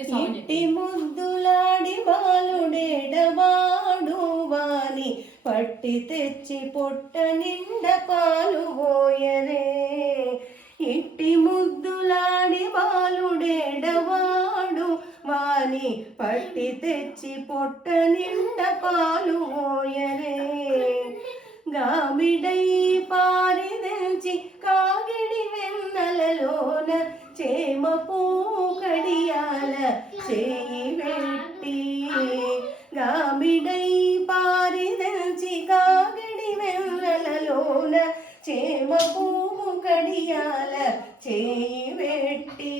ఇట్టి ముద్దులాడి బాలుడేడవాడు వాని పట్టి తెచ్చి పొట్ట నిండ పాలు పోయరే. ఇట్టి ముద్దులాడి బాలుడేడవాడు వాని పట్టి తెచ్చి పొట్ట నిండ పాలు పోయరే. గామిడై పారిదెంచి కాగిడి వెన్నెలలోన చేమ పూకడియాల చేయి వెట్టి. గామిడై పారిదెంచి కాగిడి వెన్నెలలోన చేమ పూకడియాల చేయి వెట్టి.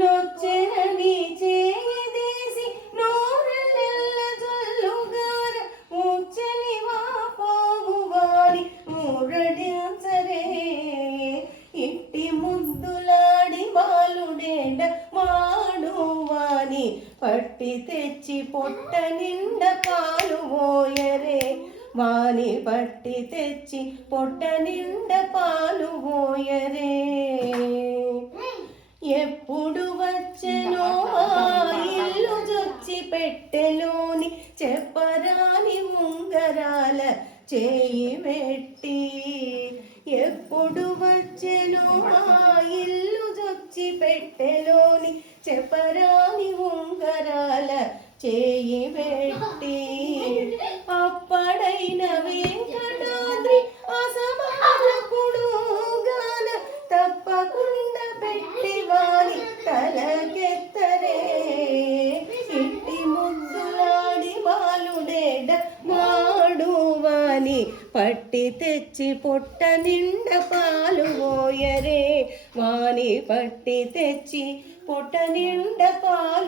నొచ్చెనని చేయి తీసి నోరెల్ల జల్లుగార ముచ్చని వాపోవు వారి మురడించరే. ఇట్టి ముద్దులాడి బాలుడేండ మాడు వాని పట్టి తెచ్చి పొట్ట నిండ పాలు పోయరే. వాని పట్టి తెచ్చి పొట్ట నిండ పాలు పోయరే. ఎప్పుడు వచ్చెనో ఆ ఇల్లు జొచ్చి పెట్టెలోని చెప్పరాని ఉంగరాల చేయి వెట్టి. ఎప్పుడు వచ్చెనో ఆ ఇల్లు జొచ్చి పెట్టెలోని చెప్పరాని ఉంగరాల చేయి వెట్టి. అప్పడైన వెంకటాద్రి అసమానకుడు గాన తప్పకుండా పెట్టి వాని తలకెత్తరే. ఇట్టి ముద్దులాడి బాలుడేడ మాడు వాని పట్టి తెచ్చి పొట్ట నిండ పాలు పోయరే. వాని పట్టి తెచ్చి పొట్ట నిండ పాలు